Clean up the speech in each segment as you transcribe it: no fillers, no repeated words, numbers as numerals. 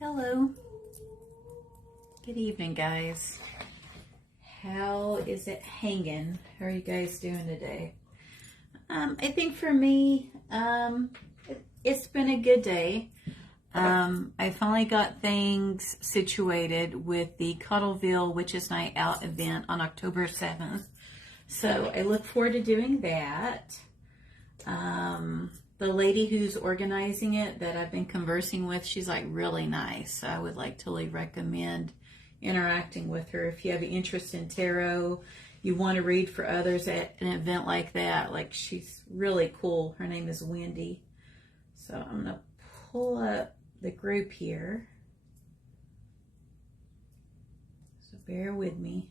Hello. Good evening, guys. How is it hanging? How are you guys doing today? I think for me, it's been a good day. I finally got things situated with the Cottleville Witches Night Out event on October 7th. So I look forward to doing that. The lady who's organizing it that I've been conversing with, she's like really nice. So I would like totally recommend interacting with her. If you have an interest in tarot, you want to read for others at an event like that, like she's really cool. Her name is Wendy. So I'm going to pull up the group here. So bear with me.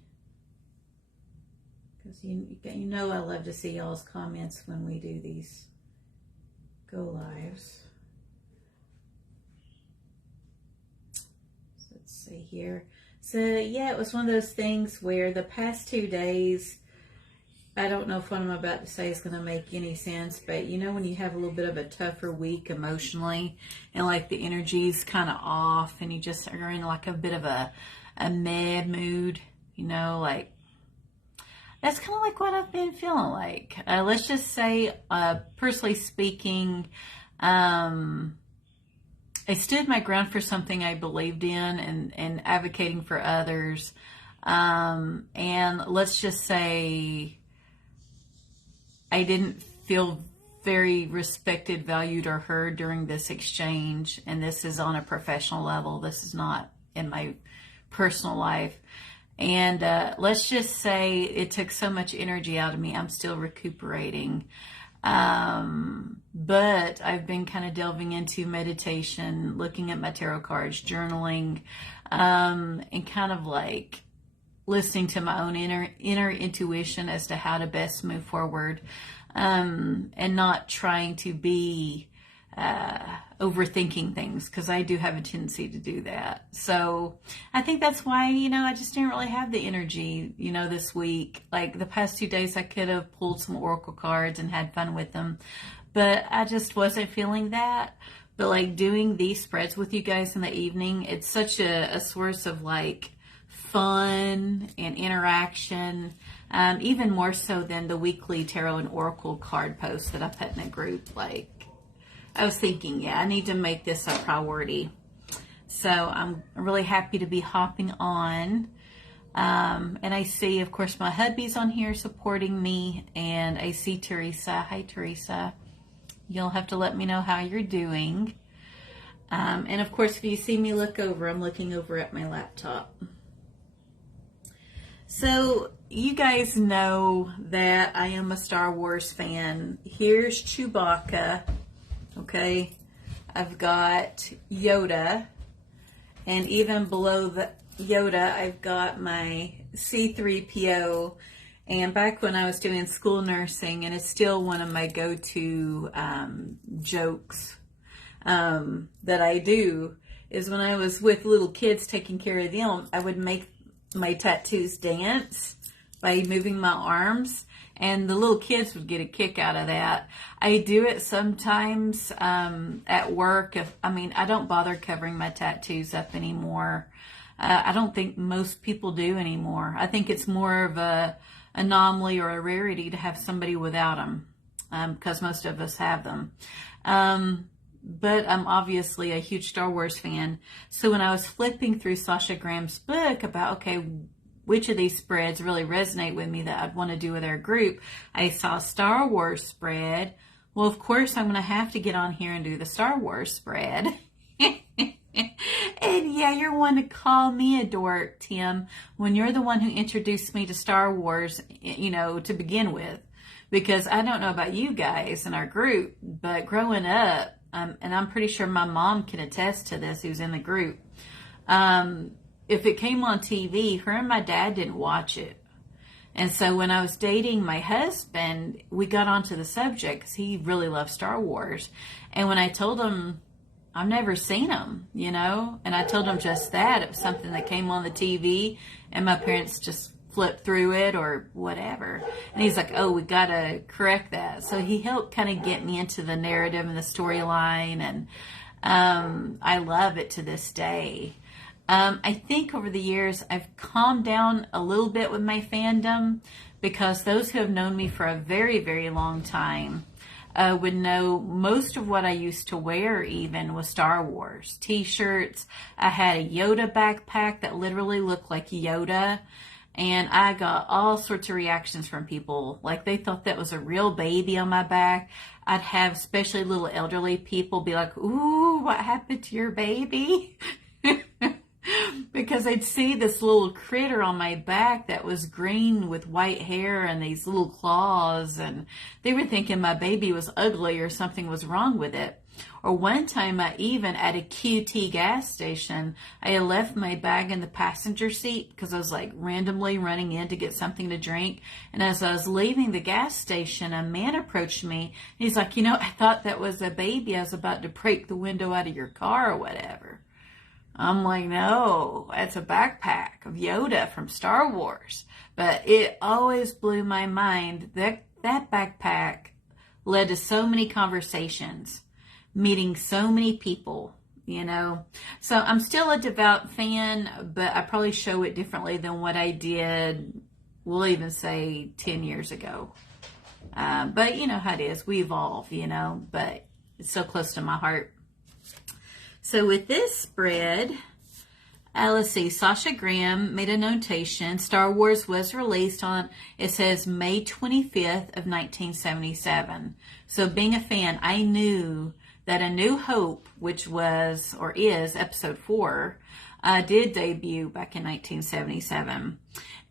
Because you know I love to see y'all's comments when we do these go lives. So let's see here. So yeah, it was one of those things where the past 2 days, I don't know if what I'm about to say is going to make any sense, but you know when you have a little bit of a tougher week emotionally and like the energy's kind of off and you just are in like a bit of a mad mood, you know, like that's kind of like what I've been feeling like. Let's just say, personally speaking, I stood my ground for something I believed in and advocating for others. And let's just say I didn't feel very respected, valued, or heard during this exchange. And this is on a professional level. This is not in my personal life. And let's just say it took so much energy out of me. I'm still recuperating. But I've been kind of delving into meditation, looking at my tarot cards, journaling, and kind of like listening to my own inner intuition as to how to best move forward, and not trying to be overthinking things, because I do have a tendency to do that. So I think that's why, I just didn't really have the energy, this week. Like the past 2 days, I could have pulled some oracle cards and had fun with them, but I just wasn't feeling that. But like doing these spreads with you guys in the evening, it's such a source of like fun and interaction, even more so than the weekly tarot and oracle card posts that I put in a group. Like, I was thinking, I need to make this a priority. So I'm really happy to be hopping on. And I see, of course, my hubby's on here supporting me. And I see Teresa. Hi, Teresa. You'll have to let me know how you're doing. And of course, if you see me look over, I'm looking over at my laptop. So you guys know that I am a Star Wars fan. Here's Chewbacca. Okay, I've got Yoda, and even below the Yoda, I've got my C-3PO. And back when I was doing school nursing, and it's still one of my go-to jokes that I do, is when I was with little kids taking care of them, I would make my tattoos dance by moving my arms. And the little kids would get a kick out of that. I do it sometimes at work. I don't bother covering my tattoos up anymore. I don't think most people do anymore. I think it's more of a anomaly or a rarity to have somebody without them, because most of us have them. But I'm obviously a huge Star Wars fan. So when I was flipping through Sasha Graham's book about, which of these spreads really resonate with me that I'd want to do with our group, I saw Star Wars spread. Well, of course, I'm going to have to get on here and do the Star Wars spread. And yeah, you're one to call me a dork, Tim, when you're the one who introduced me to Star Wars, to begin with. Because I don't know about you guys in our group, but growing up, and I'm pretty sure my mom can attest to this, who's in the group, if it came on TV, her and my dad didn't watch it. And so when I was dating my husband, we got onto the subject because he really loves Star Wars. And when I told him, I've never seen them, and I told him just that. It was something that came on the TV and my parents just flipped through it or whatever. And he's like, oh, we got to correct that. So he helped kind of get me into the narrative and the storyline. And I love it to this day. I think over the years I've calmed down a little bit with my fandom, because those who have known me for a very, very long time would know most of what I used to wear even was Star Wars t-shirts. I had a Yoda backpack that literally looked like Yoda, and I got all sorts of reactions from people. Like, they thought that was a real baby on my back. I'd have especially little elderly people be like, "Ooh, what happened to your baby?" Because they'd see this little critter on my back that was green with white hair and these little claws, and they were thinking my baby was ugly or something was wrong with it. Or one time, I even, at a QT gas station, I had left my bag in the passenger seat because I was like randomly running in to get something to drink. And as I was leaving the gas station, a man approached me. And he's like, I thought that was a baby. I was about to break the window out of your car or whatever. I'm like, no, that's a backpack of Yoda from Star Wars. But it always blew my mind that that backpack led to so many conversations, meeting so many people, So I'm still a devout fan, but I probably show it differently than what I did, we'll even say 10 years ago. But you know how it is. We evolve, but it's so close to my heart. So with this spread, let's see, Sasha Graham made a notation. Star Wars was released on, it says, May 25th of 1977. So being a fan, I knew that A New Hope, which was, or is, episode 4, did debut back in 1977.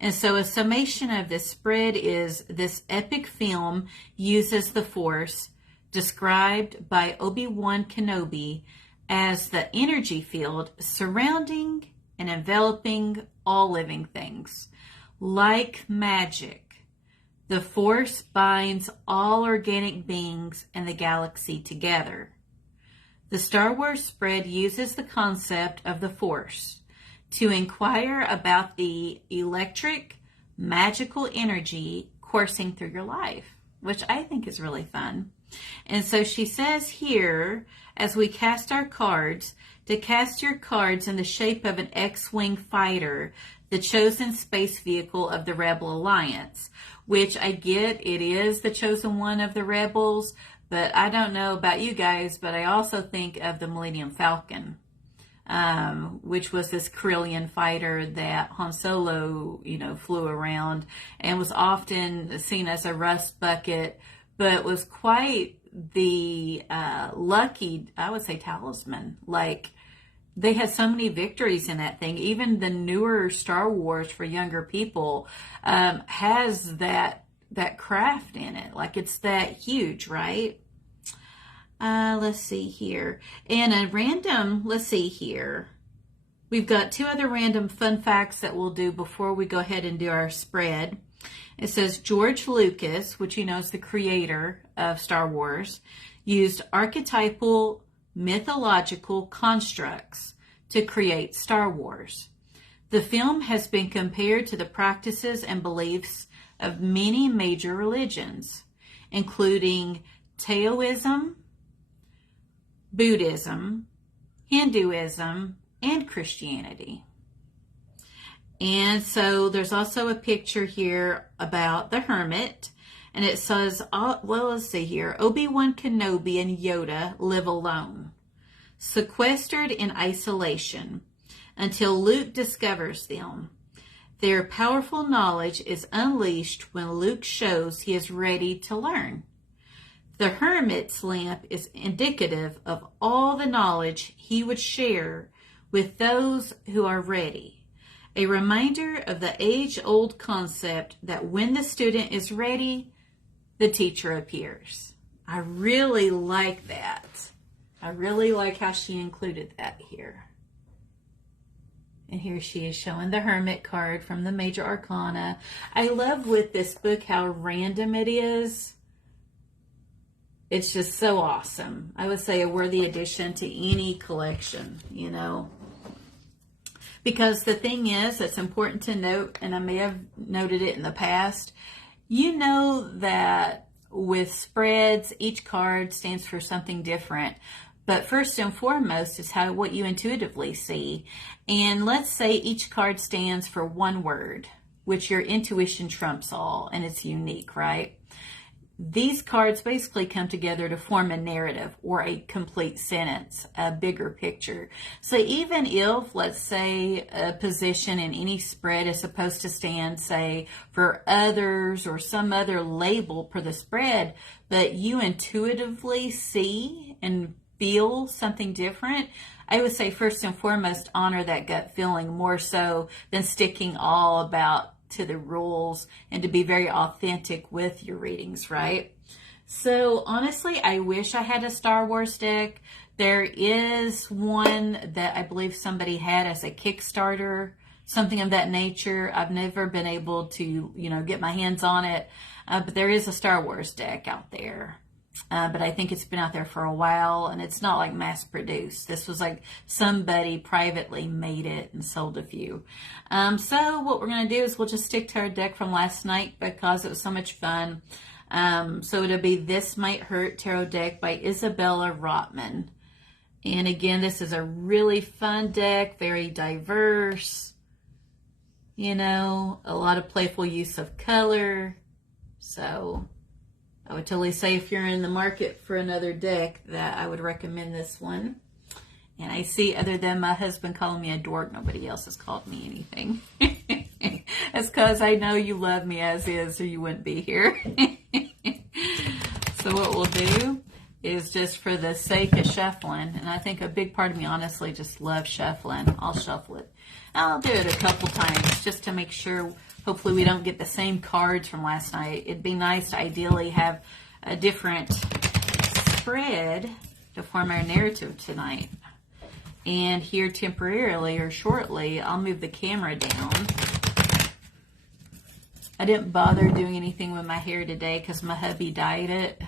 And so a summation of this spread is, this epic film uses the Force, described by Obi-Wan Kenobi, as the energy field surrounding and enveloping all living things. Like magic, the Force binds all organic beings in the galaxy together. The Star Wars spread uses the concept of the Force to inquire about the electric, magical energy coursing through your life, which I think is really fun. And so she says here, as we cast our cards, to cast your cards in the shape of an X-Wing fighter, the chosen space vehicle of the Rebel Alliance, which I get, it is the chosen one of the Rebels, but I don't know about you guys, but I also think of the Millennium Falcon, which was this Corellian fighter that Han Solo, flew around and was often seen as a rust bucket, but was quite the lucky, I would say, talisman. Like, they had so many victories in that thing. Even the newer Star Wars for younger people has that craft in it. Like, it's that huge, right? Let's see here. And a random, let's see here. We've got 2 other random fun facts that we'll do before we go ahead and do our spread. It says George Lucas, which is the creator of Star Wars, used archetypal mythological constructs to create Star Wars. The film has been compared to the practices and beliefs of many major religions, including Taoism, Buddhism, Hinduism, and Christianity. And so there's also a picture here about the hermit, and it says, let's see here, Obi-Wan Kenobi and Yoda live alone, sequestered in isolation, until Luke discovers them. Their powerful knowledge is unleashed when Luke shows he is ready to learn. The hermit's lamp is indicative of all the knowledge he would share with those who are ready. A reminder of the age-old concept that when the student is ready, the teacher appears. I really like that. I really like how she included that here. And here she is showing the Hermit card from the Major Arcana. I love with this book how random it is. It's just so awesome. I would say a worthy addition to any collection, Because the thing is, it's important to note, and I may have noted it in the past, that with spreads, each card stands for something different. But first and foremost is what you intuitively see. And let's say each card stands for one word, which your intuition trumps all, and it's unique, right? These cards basically come together to form a narrative or a complete sentence, a bigger picture. So even if, let's say, a position in any spread is supposed to stand, say, for others or some other label for the spread, but you intuitively see and feel something different, I would say first and foremost, honor that gut feeling more so than sticking all about to the rules, and to be very authentic with your readings, right? So honestly, I wish I had a Star Wars deck. There is one that I believe somebody had as a Kickstarter, something of that nature. I've never been able to, get my hands on it, but there is a Star Wars deck out there. But I think it's been out there for a while, and it's not like mass produced. This was like somebody privately made it and sold a few. So what we're going to do is we'll just stick to our deck from last night because it was so much fun. So it'll be This Might Hurt Tarot deck by Isabella Rotman. And again, this is a really fun deck, very diverse, a lot of playful use of color. So I would totally say if you're in the market for another deck that I would recommend this one. And I see, other than my husband calling me a dork, nobody else has called me anything. That's because I know you love me as is, or you wouldn't be here. So what we'll do is, just for the sake of shuffling, and I think a big part of me honestly just loves shuffling, I'll shuffle it. I'll do it a couple times just to make sure. Hopefully we don't get the same cards from last night. It'd be nice to ideally have a different spread to form our narrative tonight. And here temporarily or shortly, I'll move the camera down. I didn't bother doing anything with my hair today because my hubby dyed it.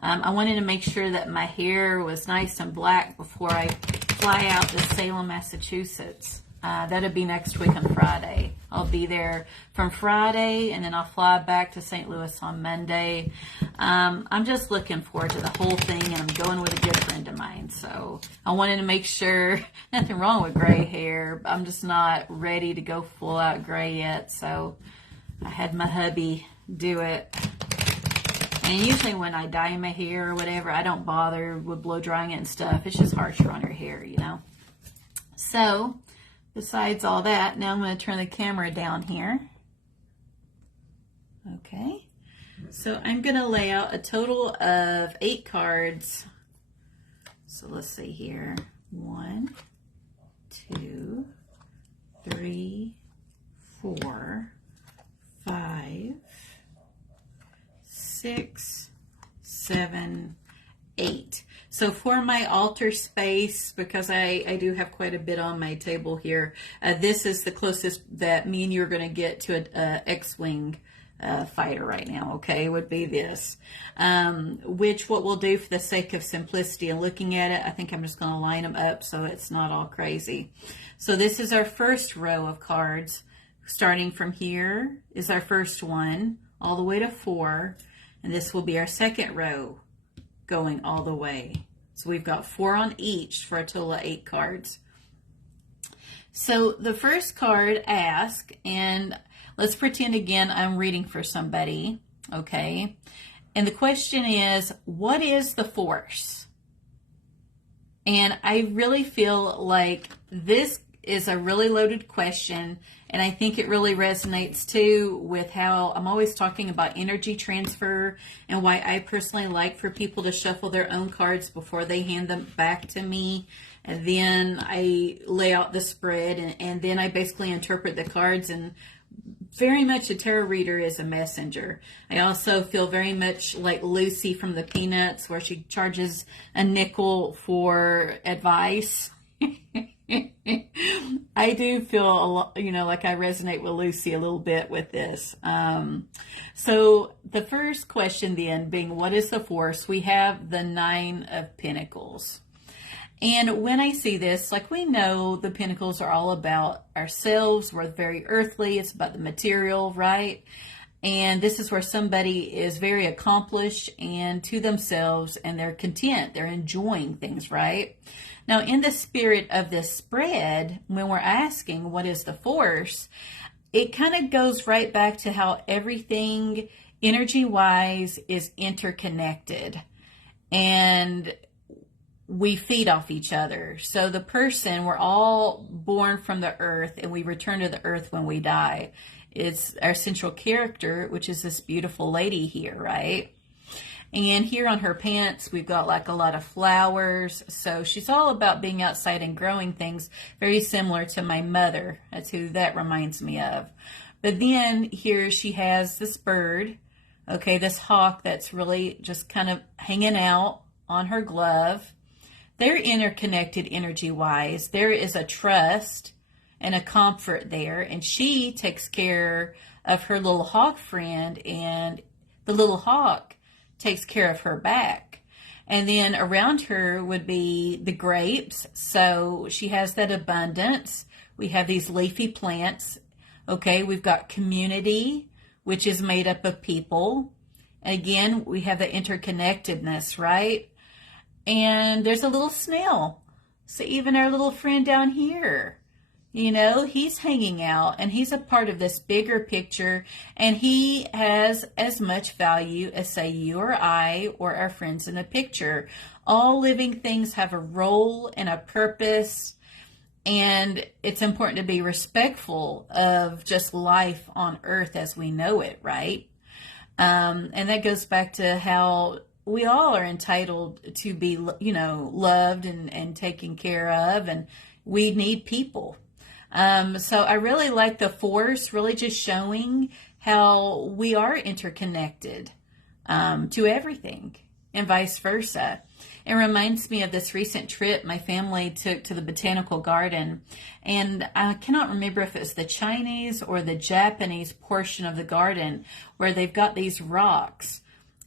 I wanted to make sure that my hair was nice and black before I fly out to Salem, Massachusetts. That'll be next week on Friday. I'll be there from Friday, and then I'll fly back to St. Louis on Monday. I'm just looking forward to the whole thing, and I'm going with a good friend of mine. So I wanted to make sure, nothing wrong with gray hair, but I'm just not ready to go full out gray yet. So I had my hubby do it. And usually when I dye my hair or whatever, I don't bother with blow drying it and stuff. It's just harsher on your hair, So besides all that, now I'm going to turn the camera down here. Okay. So I'm going to lay out a total of 8 cards. So let's see here. 1, 2, 3, 4, 5, 6, 7, 8. So for my altar space, because I do have quite a bit on my table here, this is the closest that me and you are going to get to a X-Wing fighter right now, okay, would be this. Which what we'll do for the sake of simplicity and looking at it, I think I'm just going to line them up so it's not all crazy. So this is our first row of cards. Starting from here is our first one, all the way to 4. And this will be our second row, going all the way. So we've got 4 on each for a total of 8 cards. So the first card asks, and let's pretend again I'm reading for somebody, okay? And the question is, what is the force? And I really feel like this is a really loaded question, and I think it really resonates too with how I'm always talking about energy transfer and why I personally like for people to shuffle their own cards before they hand them back to me. And then I lay out the spread, and then I basically interpret the cards, and very much a tarot reader is a messenger. I also feel very much like Lucy from the Peanuts, where she charges a nickel for advice. I do feel a lot, like I resonate with Lucy a little bit with this. So the first question then being, what is the force? We have the 9 of Pentacles. And when I see this, like we know the Pentacles are all about ourselves. We're very earthly. It's about the material, right? And this is where somebody is very accomplished and to themselves, and they're content. They're enjoying things, right? Now, in the spirit of this spread, when we're asking what is the force, it kind of goes right back to how everything energy-wise is interconnected. And we feed off each other. So the person, we're all born from the earth and we return to the earth when we die. It's our central character, which is this beautiful lady here, right? And here on her pants, we've got like a lot of flowers. So she's all about being outside and growing things, very similar to my mother. That's who that reminds me of. But then here she has this bird, okay, this hawk that's really just kind of hanging out on her glove. They're interconnected energy-wise. There is a trust and a comfort there, and she takes care of her little hawk friend, and the little hawk takes care of her back. And then around her would be the grapes, so she has that abundance. We have these leafy plants. Okay, we've got community, which is made up of people. Again, we have the interconnectedness, right? And there's a little snail. So even our little friend down here, you know, he's hanging out and he's a part of this bigger picture, and he has as much value as, say, you or I or our friends in the picture. All living things have a role and a purpose, and it's important to be respectful of just life on earth as we know it, right? And that goes back to how we all are entitled to be, you know, loved and taken care of, and we need people. So I really like the force, really just showing how we are interconnected to everything and vice versa. It reminds me of this recent trip my family took to the botanical garden, and I cannot remember if it's the Chinese or the Japanese portion of the garden where they've got these rocks.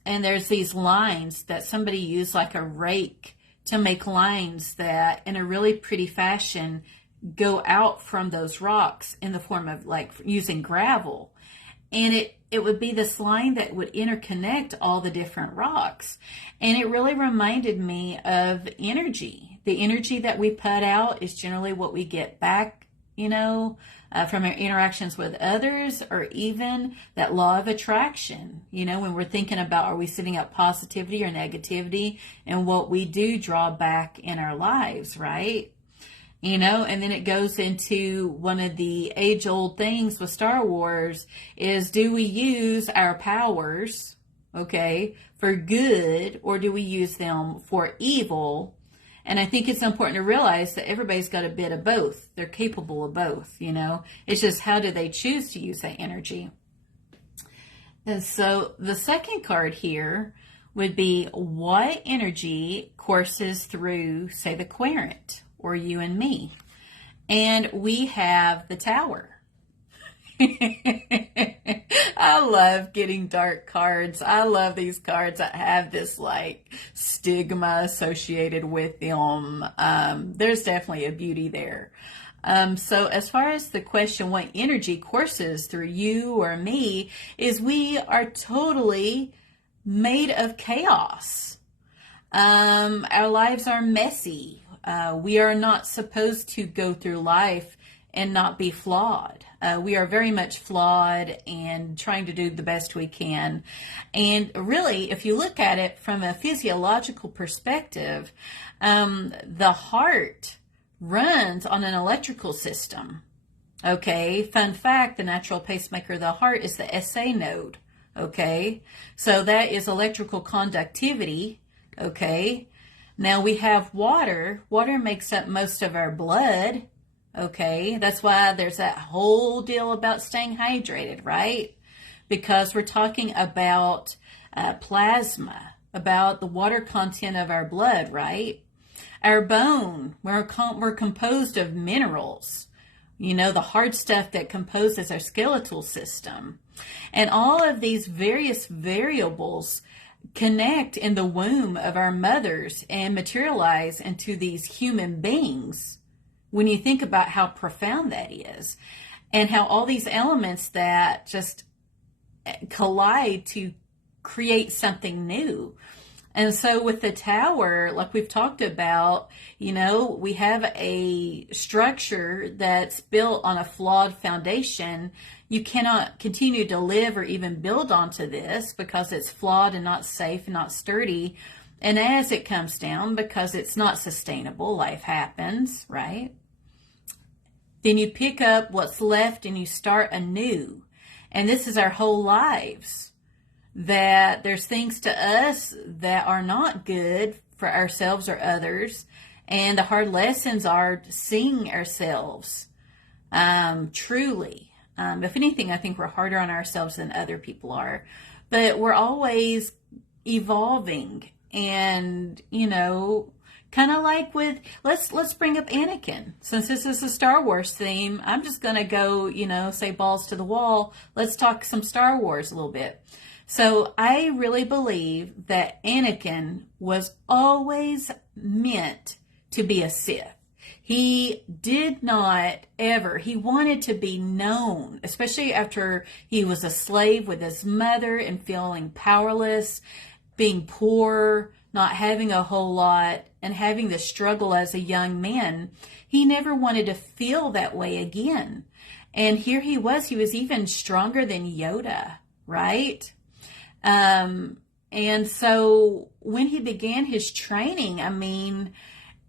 And there's these lines that somebody used like a rake to make lines that in a really pretty fashion go out from those rocks in the form of like using gravel. And it would be this line that would interconnect all the different rocks. And it really reminded me of energy. The energy that we put out is generally what we get back, you know, from our interactions with others, or even that law of attraction. You know, when we're thinking about, are we sending out positivity or negativity, and what we do draw back in our lives, right? You know, and then it goes into one of the age-old things with Star Wars is, do we use our powers, okay, for good, or do we use them for evil? And I think it's important to realize that everybody's got a bit of both. They're capable of both, you know. It's just how do they choose to use that energy? And so the second card here would be, what energy courses through, say, the querent, or you and me? And we have the Tower. I love getting dark cards. I love these cards that have this like stigma associated with them. There's definitely a beauty there. So as far as the question, what energy courses through you or me, is we are totally made of chaos. Our lives are messy. We are not supposed to go through life and not be flawed. We are very much flawed and trying to do the best we can. And really, if you look at it from a physiological perspective, the heart runs on an electrical system. Okay, fun fact, the natural pacemaker of the heart is the SA node. Okay, so that is electrical conductivity. Okay, now we have water. Water makes up most of our blood. Okay, that's why there's that whole deal about staying hydrated, right? Because we're talking about plasma, about the water content of our blood, right? Our bone, we're composed of minerals, you know, the hard stuff that composes our skeletal system. And all of these various variables connect in the womb of our mothers and materialize into these human beings. When you think about how profound that is, and how all these elements that just collide to create something new. And so with the tower, like we've talked about, we have a structure that's built on a flawed foundation. You cannot continue to live or even build onto this because it's flawed and not safe and not sturdy. And as it comes down, because it's not sustainable, life happens, right? Then you pick up what's left and you start anew. And this is our whole lives. That there's things to us that are not good for ourselves or others. And the hard lessons are seeing ourselves truly. If anything, I think we're harder on ourselves than other people are. But we're always evolving. And, kind of like with, let's bring up Anakin. Since this is a Star Wars theme, I'm just going to go, say balls to the wall. Let's talk some Star Wars a little bit. So I really believe that Anakin was always meant to be a Sith. He did not ever, he wanted to be known, especially after he was a slave with his mother and feeling powerless, being poor, not having a whole lot, and having the struggle as a young man. He never wanted to feel that way again. And here he was even stronger than Yoda, right? And so when he began his training,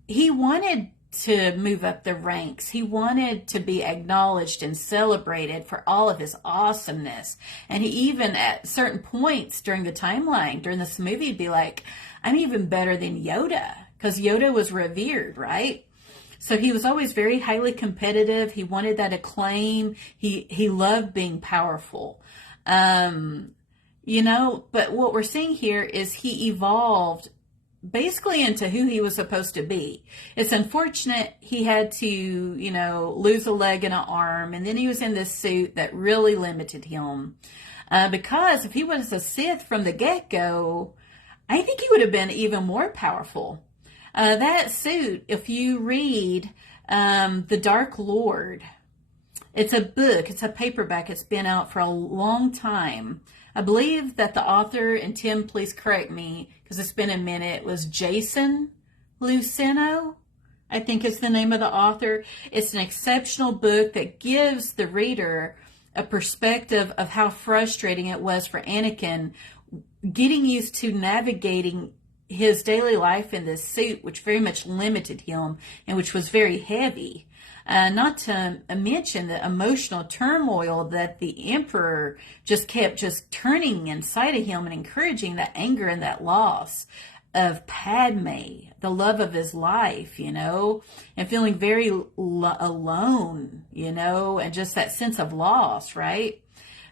he wanted to move up the ranks. He wanted to be acknowledged and celebrated for all of his awesomeness. And he even at certain points during the timeline, during this movie, he'd be like, I'm even better than Yoda, because Yoda was revered, right? So he was always very highly competitive. He wanted that acclaim. He loved being powerful. But what we're seeing here is he evolved basically into who he was supposed to be. It's unfortunate he had to, lose a leg and an arm, and then he was in this suit that really limited him. Because if he was a Sith from the get-go, I think he would have been even more powerful. That suit, if you read The Dark Lord, it's a book, it's a paperback, it's been out for a long time. I believe that the author, and Tim, please correct me, because it's been a minute, was Jason Luceno, I think is the name of the author. It's an exceptional book that gives the reader a perspective of how frustrating it was for Anakin getting used to navigating his daily life in this suit, which very much limited him and which was very heavy. Not to mention the emotional turmoil that the Emperor just kept turning inside of him and encouraging that anger and that loss of Padme, the love of his life, and feeling very alone, and just that sense of loss, right?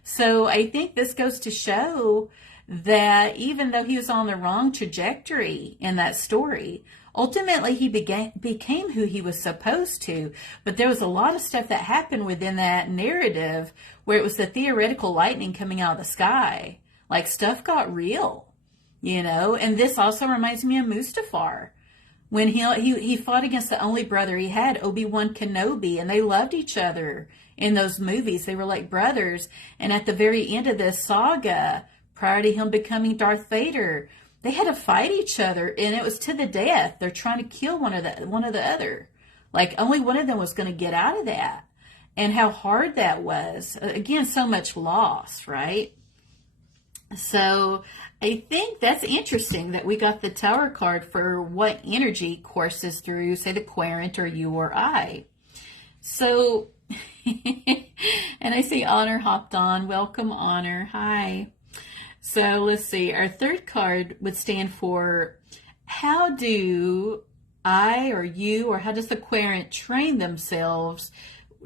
So I think this goes to show that even though he was on the wrong trajectory in that story, ultimately he became who he was supposed to. But there was a lot of stuff that happened within that narrative where it was the theoretical lightning coming out of the sky. Like, stuff got real, and this also reminds me of Mustafar. When he fought against the only brother he had, Obi-Wan Kenobi, and they loved each other in those movies. They were like brothers. And at the very end of this saga, prior to him becoming Darth Vader, they had to fight each other, and it was to the death. They're trying to kill one of the other. Like, only one of them was going to get out of that. And how hard that was. Again, so much loss, right? So I think that's interesting that we got the Tower card for what energy courses through, say, the querent or you or I. So, and I see Honor hopped on. Welcome, Honor. Hi. So let's see. Our third card would stand for, how do I or you, or how does the querent train themselves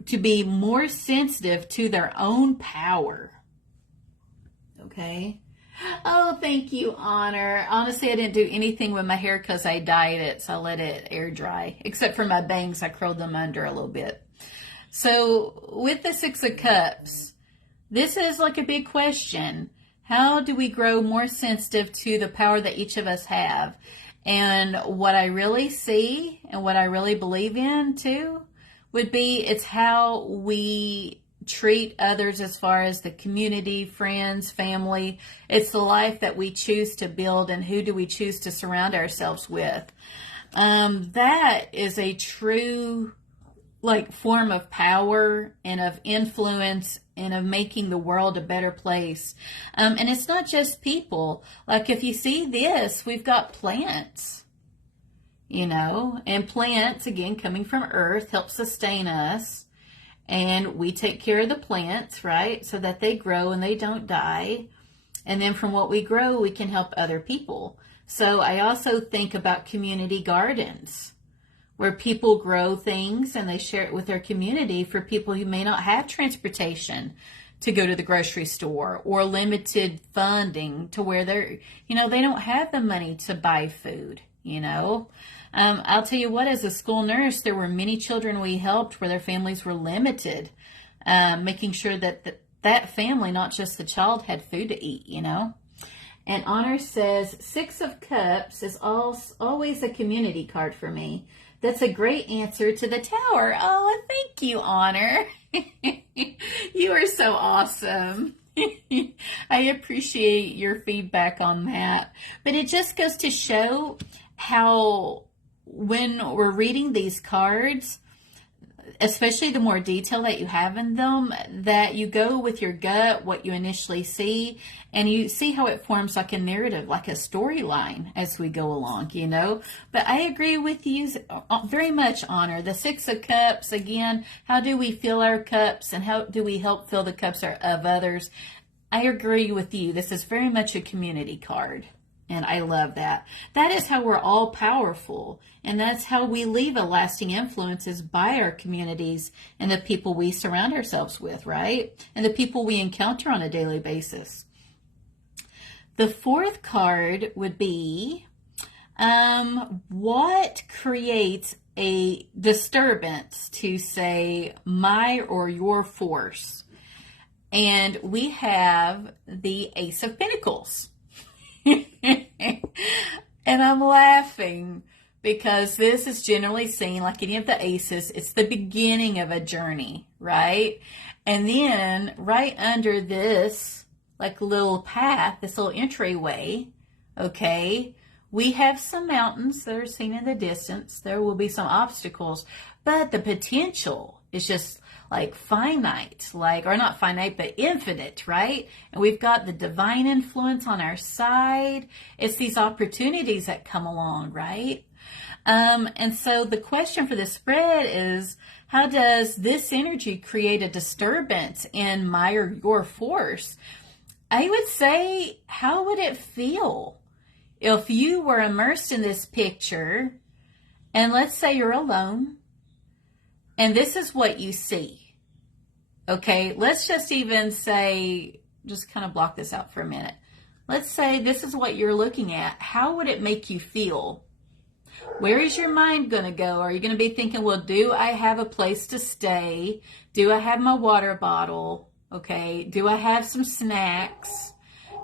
to be more sensitive to their own power? Okay. Oh, thank you, Honor. Honestly, I didn't do anything with my hair because I dyed it, so I let it air dry. Except for my bangs, I curled them under a little bit. So with the Six of Cups, this is like a big question. How do we grow more sensitive to the power that each of us have? And what I really see and what I really believe in too would be, it's how we treat others as far as the community, friends, family. It's the life that we choose to build, and who do we choose to surround ourselves with. That is a true form of power and of influence and of making the world a better place. And it's not just people. Like if you see this, we've got plants, and plants, again, coming from earth, help sustain us. And we take care of the plants, right? So that they grow and they don't die. And then from what we grow, we can help other people. So I also think about community gardens, where people grow things and they share it with their community for people who may not have transportation to go to the grocery store, or limited funding to where they don't have the money to buy food, I'll tell you what, as a school nurse, there were many children we helped where their families were limited, making sure that that family, not just the child, had food to eat, And Honor says, 6 of Cups is always a community card for me. That's a great answer to the Tower. Oh, thank you, Honor. You are so awesome. I appreciate your feedback on that. But it just goes to show how when we're reading these cards, especially the more detail that you have in them, that you go with your gut, what you initially see, and you see how it forms like a narrative, like a storyline as we go along, But I agree with you very much, Honor. The 6 of Cups, again, how do we fill our cups and how do we help fill the cups of others? I agree with you. This is very much a community card. And I love that. That is how we're all powerful. And that's how we leave a lasting influence, is by our communities and the people we surround ourselves with, right? And the people we encounter on a daily basis. The 4th card would be, what creates a disturbance to, say, my or your force? And we have the Ace of Pentacles. And I'm laughing because this is generally seen, like any of the aces, it's the beginning of a journey, right? And then right under this, like little path, this little entryway, okay, we have some mountains that are seen in the distance. There will be some obstacles, but the potential is just like finite, or not finite, but infinite, right? And we've got the divine influence on our side. It's these opportunities that come along, right? And so the question for the spread is, how does this energy create a disturbance in my or your force? I would say, how would it feel if you were immersed in this picture, and let's say you're alone, and this is what you see? Okay, let's just even say, just kind of block this out for a minute. Let's say this is what you're looking at. How would it make you feel? Where is your mind going to go? Are you going to be thinking, well, do I have a place to stay? Do I have my water bottle? Okay, do I have some snacks?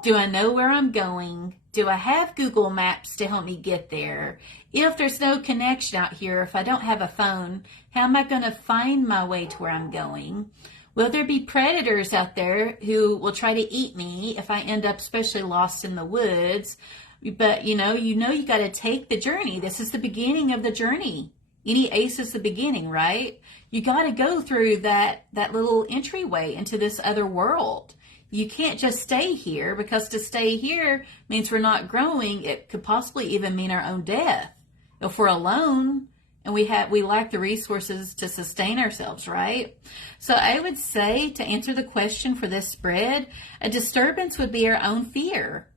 Do I know where I'm going? Do I have Google Maps to help me get there? If there's no connection out here, if I don't have a phone, how am I going to find my way to where I'm going? Will there be predators out there who will try to eat me if I end up especially lost in the woods? But you got to take the journey. This is the beginning of the journey. Any ace is the beginning, right? You got to go through that little entryway into this other world. You can't just stay here, because to stay here means we're not growing. It could possibly even mean our own death if we're alone and we lack the resources to sustain ourselves, right? So I would say, to answer the question for this spread, a disturbance would be our own fear.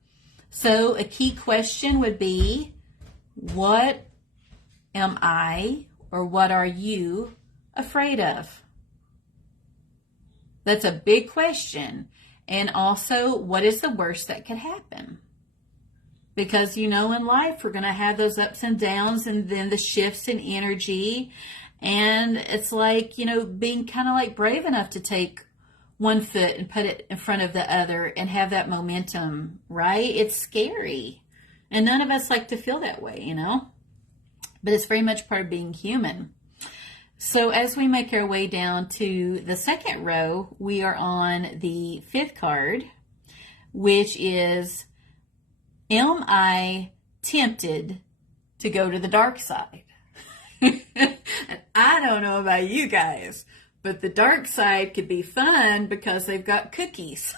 So a key question would be, what am I, or what are you afraid of? That's a big question. And also, what is the worst that could happen? Because, in life, we're going to have those ups and downs, and then the shifts in energy. And it's like, being kind of like brave enough to take one foot and put it in front of the other and have that momentum, right? It's scary. And none of us like to feel that way, But it's very much part of being human. So as we make our way down to the second row, we are on the fifth card, which is, am I tempted to go to the dark side? I don't know about you guys, but the dark side could be fun because they've got cookies.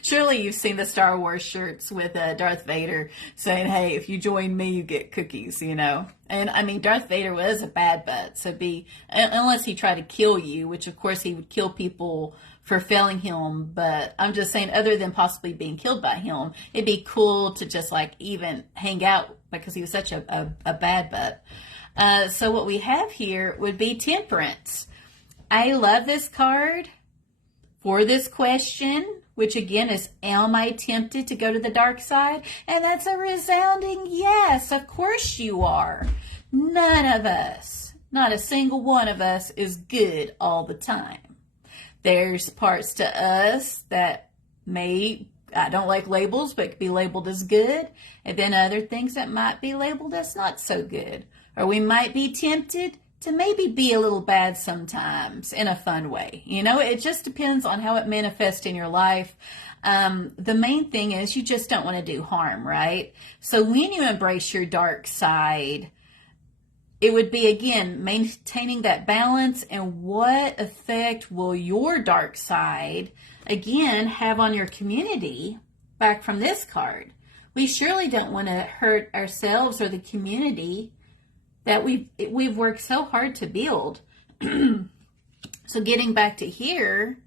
Surely you've seen the Star Wars shirts with Darth Vader saying, hey, if you join me, you get cookies, you know. And I mean, Darth Vader was a bad butt, so unless he tried to kill you, which of course he would kill people for failing him, but I'm just saying, other than possibly being killed by him, it'd be cool to just like even hang out because he was such a bad butt. So what we have here would be temperance. I love this card for this question, which again is, am I tempted to go to the dark side? And that's a resounding yes. Of course you are. None of us, not a single one of us, is good all the time. There's parts to us that I don't like labels, but could be labeled as good. And then other things that might be labeled as not so good. Or we might be tempted to maybe be a little bad sometimes in a fun way. You know, it just depends on how it manifests in your life. The main thing is you just don't want to do harm, right? So when you embrace your dark side, it would be, again, maintaining that balance, and what effect will your dark side, again, have on your community back from this card. We surely don't want to hurt ourselves or the community that we've worked so hard to build. So getting back to here,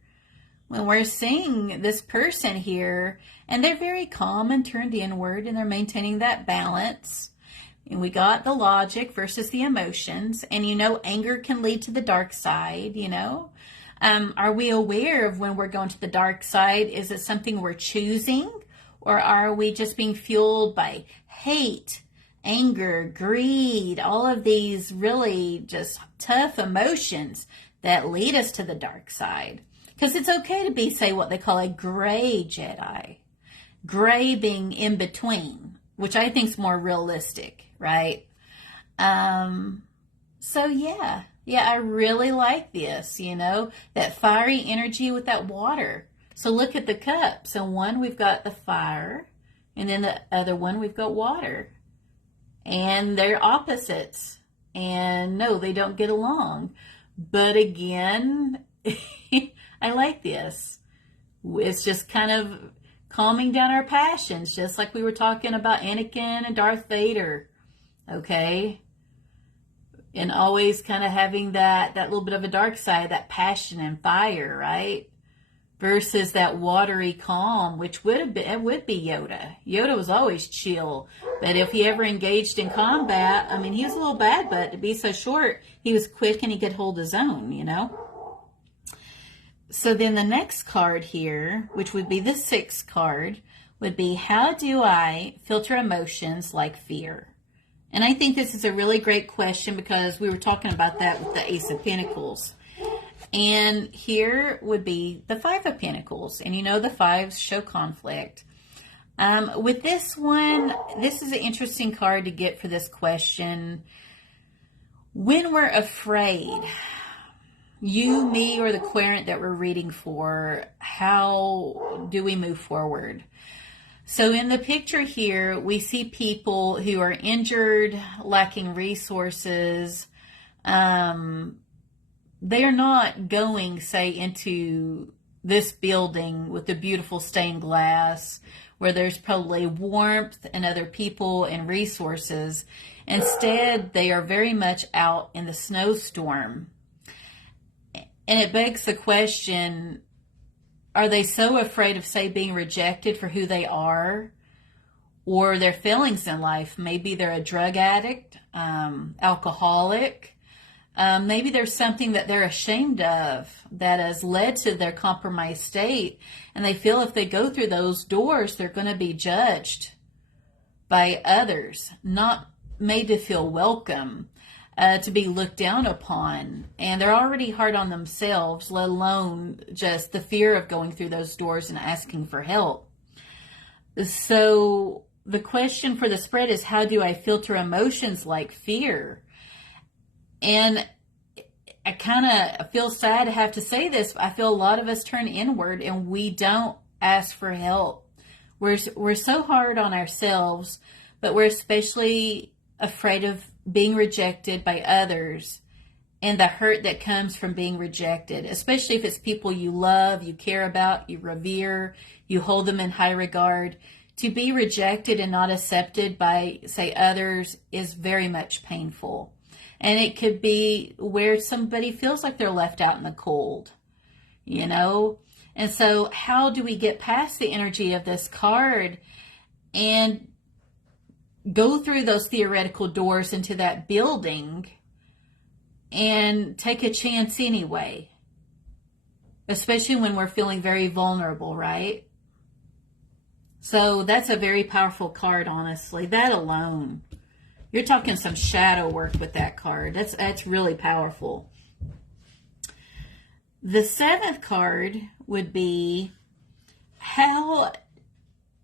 when we're seeing this person here, and they're very calm and turned inward, and they're maintaining that balance. And we got the logic versus the emotions. And, you know, anger can lead to the dark side, you know. Are we aware of when we're going to the dark side? Is it something we're choosing? Or are we just being fueled by hate, anger, greed, all of these really just tough emotions that lead us to the dark side? Because it's okay to be, say, what they call a gray Jedi. Gray being in between, which I think is more realistic, right? So yeah, I really like this, you know, that fiery energy with that water. So look at the cups. So one, we've got the fire, and then the other one, we've got water. And they're opposites. And no, they don't get along. But again, I like this. It's just kind of calming down our passions, just like we were talking about Anakin and Darth Vader. Okay? And always kind of having that little bit of a dark side, that passion and fire, right? Versus that watery calm, which would be Yoda. Yoda was always chill, but if he ever engaged in combat, I mean, he was a little bad, but to be so short, he was quick and he could hold his own, you know? So then the next card here, which would be the sixth card, would be, how do I filter emotions like fear? And I think this is a really great question because we were talking about that with the Ace of Pentacles. And here would be the Five of Pentacles. And you know the fives show conflict. With this one, this is an interesting card to get for this question. When we're afraid, you, me, or the querent that we're reading for, how do we move forward? So in the picture here, we see people who are injured, lacking resources. They're not going, say, into this building with the beautiful stained glass where there's probably warmth and other people and resources. Instead, they are very much out in the snowstorm. And it begs the question, are they so afraid of, say, being rejected for who they are or their feelings in life? Maybe they're a drug addict, alcoholic. Maybe there's something that they're ashamed of that has led to their compromised state, and they feel if they go through those doors, they're going to be judged by others, not made to feel welcome, to be looked down upon, and they're already hard on themselves, let alone just the fear of going through those doors and asking for help. So the question for the spread is, how do I filter emotions like fear? And I kind of feel sad to have to say this, but I feel a lot of us turn inward and we don't ask for help. We're so hard on ourselves, but we're especially afraid of being rejected by others and the hurt that comes from being rejected, especially if it's people you love, you care about, you revere, you hold them in high regard. To be rejected and not accepted by, say, others is very much painful. And it could be where somebody feels like they're left out in the cold, you know? And so how do we get past the energy of this card and go through those theoretical doors into that building and take a chance anyway? Especially when we're feeling very vulnerable, right? So that's a very powerful card, honestly. That alone. You're talking some shadow work with that card. That's really powerful. The 7th card would be, how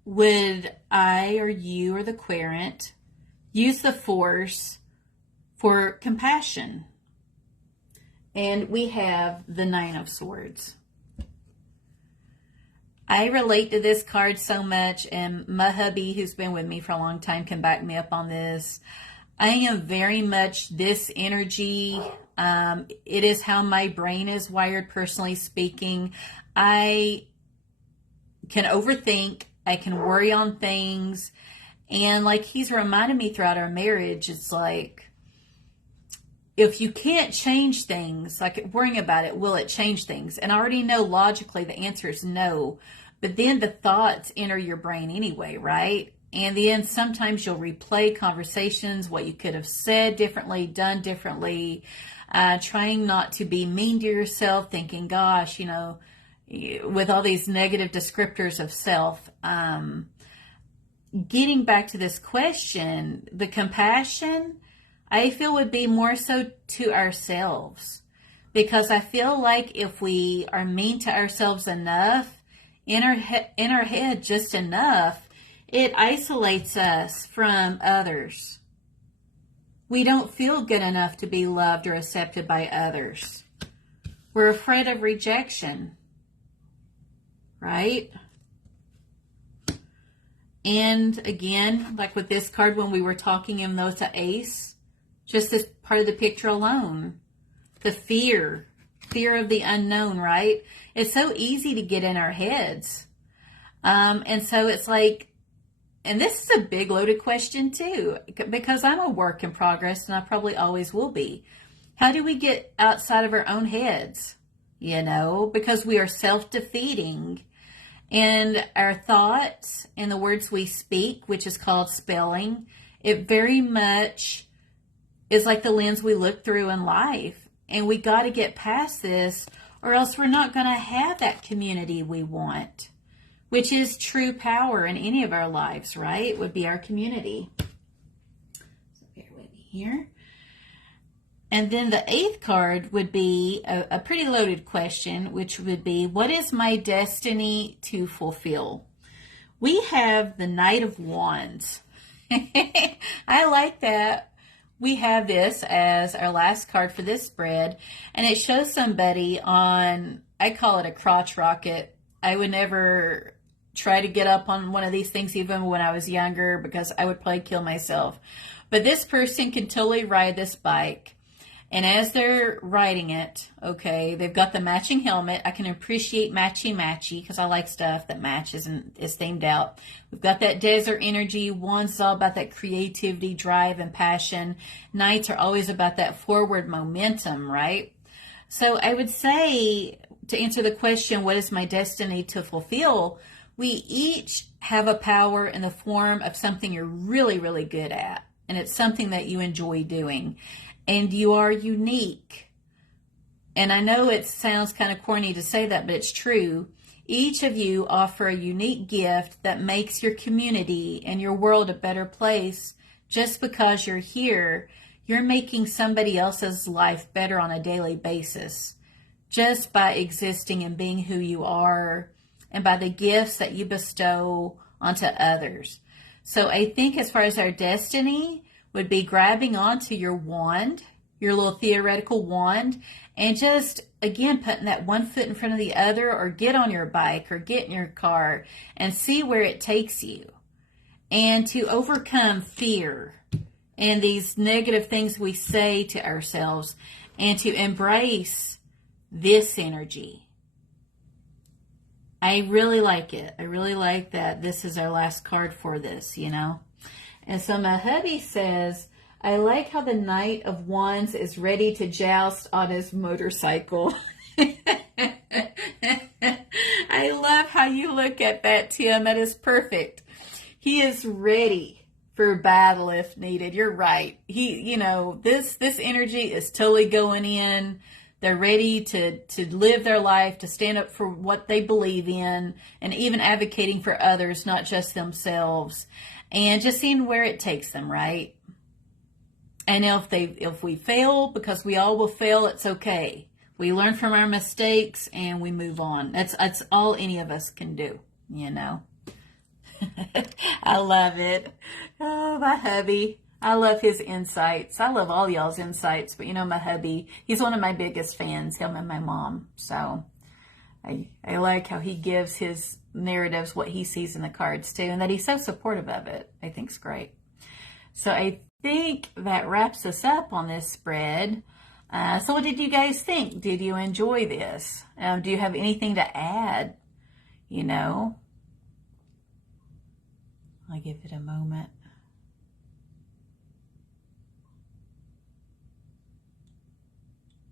would I or you or the querent use the Force for compassion? And we have the 9 of Swords. I relate to this card so much, and my hubby, who's been with me for a long time, can back me up on this. I am very much this energy. It is how my brain is wired, personally speaking. I can overthink. I can worry on things. And like he's reminded me throughout our marriage, it's like, if you can't change things, like worrying about it, will it change things? And I already know logically the answer is no. But then the thoughts enter your brain anyway, right? And then sometimes you'll replay conversations, what you could have said differently, done differently, trying not to be mean to yourself, thinking, gosh, you know, with all these negative descriptors of self. Getting back to this question, the compassion, I feel would be more so to ourselves, because I feel like if we are mean to ourselves enough, in our head just enough, it isolates us from others. We don't feel good enough to be loved or accepted by others. We're afraid of rejection, right? And again, like with this card, when we were talking in those to Ace, just this part of the picture alone, the fear of the unknown, right? It's so easy to get in our heads. And so it's like, and this is a big loaded question too, because I'm a work in progress and I probably always will be. How do we get outside of our own heads? You know, because we are self-defeating, and our thoughts and the words we speak, which is called spelling, it very much is like the lens we look through in life. And we got to get past this, or else we're not going to have that community we want, which is true power in any of our lives, right? Would be our community. So bear with me here. And then the 8th card would be a pretty loaded question, which would be, what is my destiny to fulfill? We have the Knight of Wands. I like that. We have this as our last card for this spread, and it shows somebody on, I call it a crotch rocket. I would never try to get up on one of these things even when I was younger, because I would probably kill myself. But this person can totally ride this bike. And as they're riding it, okay, they've got the matching helmet. I can appreciate matchy because I like stuff that matches and is themed out. We've got that desert energy. Wands is all about that creativity, drive, and passion. Knights are always about that forward momentum, right? So I would say, to answer the question, what is my destiny to fulfill? We each have a power in the form of something you're really, really good at. And it's something that you enjoy doing. And you are unique. And I know it sounds kind of corny to say that, but it's true. Each of you offer a unique gift that makes your community and your world a better place. Just because you're here, you're making somebody else's life better on a daily basis. Just by existing and being who you are, and by the gifts that you bestow onto others. So I think as far as our destiny, would be grabbing onto your wand, your little theoretical wand, and just, again, putting that one foot in front of the other, or get on your bike or get in your car and see where it takes you. And to overcome fear and these negative things we say to ourselves, and to embrace this energy. I really like it. I really like that this is our last card for this, you know. And so my hubby says, I like how the Knight of Wands is ready to joust on his motorcycle. I love how you look at that, Tim. That is perfect. He is ready for battle if needed. You're right. This energy is totally going in. They're ready to live their life, to stand up for what they believe in, and even advocating for others, not just themselves, and just seeing where it takes them, right? And if we fail, because we all will fail, it's okay. We learn from our mistakes and we move on. That's all any of us can do, you know. I love it. Oh, my hubby. I love his insights. I love all y'all's insights, but my hubby, he's one of my biggest fans, him and my mom. So I like how he gives his narratives, what he sees in the cards too, and that he's so supportive of it. I think it's great. So I think that wraps us up on this spread. So what did you guys think? Did you enjoy this? Do you have anything to add? I'll give it a moment.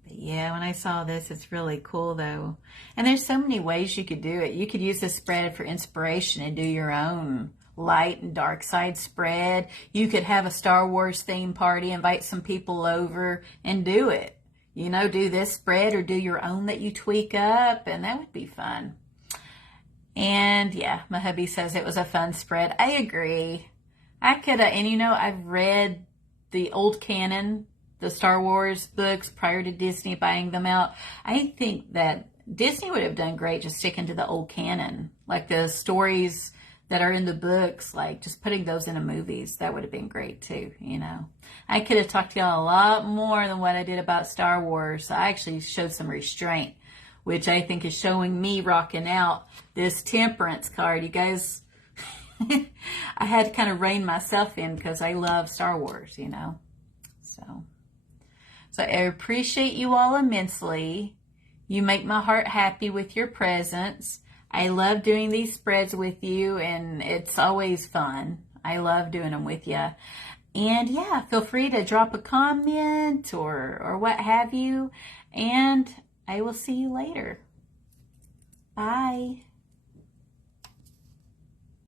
But yeah, when I saw this, it's really cool though. And there's so many ways you could do it. You could use this spread for inspiration and do your own light and dark side spread. You could have a Star Wars theme party, invite some people over and do it. Do this spread or do your own that you tweak up, and that would be fun. And yeah, my hubby says it was a fun spread. I agree. I could, and I've read the old canon, the Star Wars books prior to Disney buying them out. I think that Disney would have done great just sticking to the old canon, like the stories that are in the books, like just putting those into movies. That would have been great too, I could have talked to y'all a lot more than what I did about Star Wars. I actually showed some restraint, which I think is showing me rocking out this Temperance card. You guys, I had to kind of rein myself in because I love Star Wars, So I appreciate you all immensely. You make my heart happy with your presence. I love doing these spreads with you, and it's always fun. I love doing them with you. And yeah, feel free to drop a comment or what have you. And I will see you later. Bye.